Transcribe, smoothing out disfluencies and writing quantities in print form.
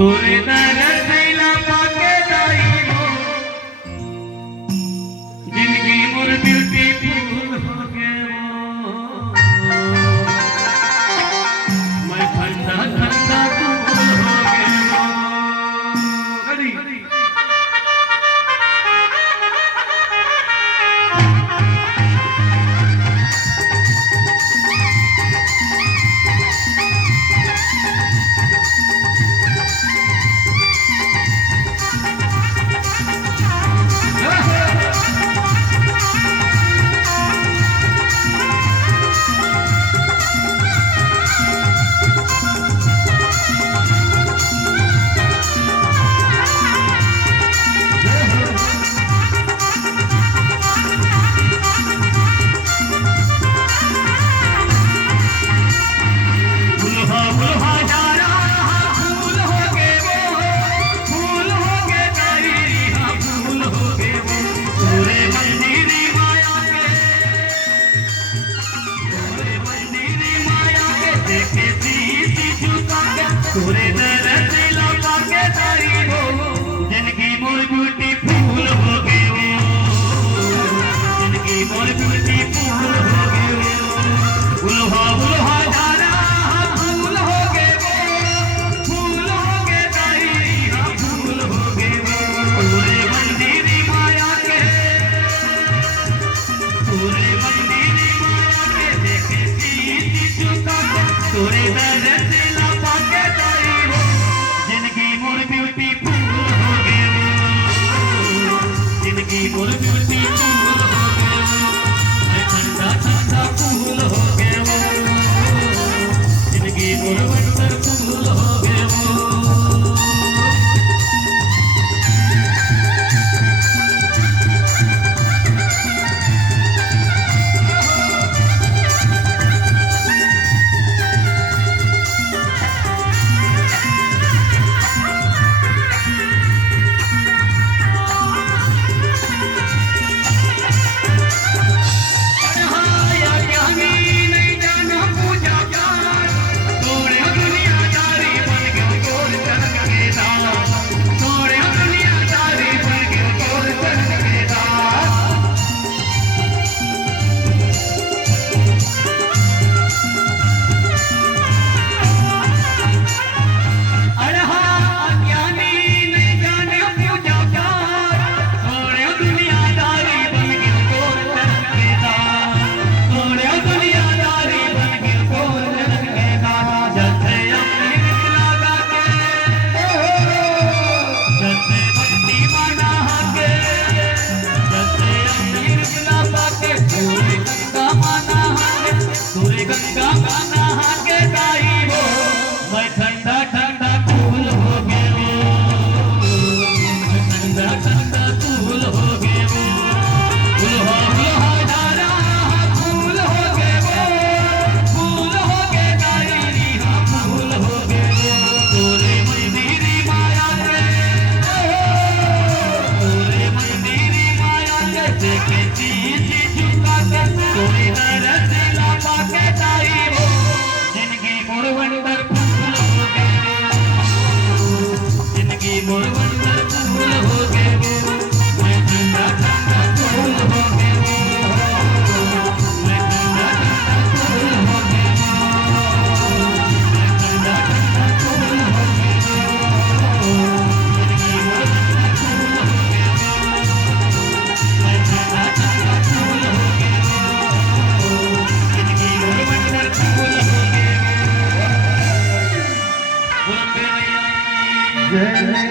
तोरे दर्द दिला पाके लाई हो जिंदगी मोर ब्यूटीफुल हो गए वो मैं ठंडा ठंडा कूल हो गए वो तोरे दर्द दिला पाके लाई हो जिंदगी मोर ब्यूटीफुल हो गए वो जिंदगी मोर ब्यूटीफुल हो गए वो उल्हा उल्हा जाना फूल हो गए वो फूल हो गए दाई फूल हो गए वो तोरे मंदिर माया के तोरे मंदिर माया के देखे सीधी झुका के तोरे दर्द दिला पाके जिंदगी मोर ब्यूटीफुल हो गए वो मैं ठंडा ठंडा फूल हो गए वो जिंदगी मोर वंडरफुल हो गए वो जय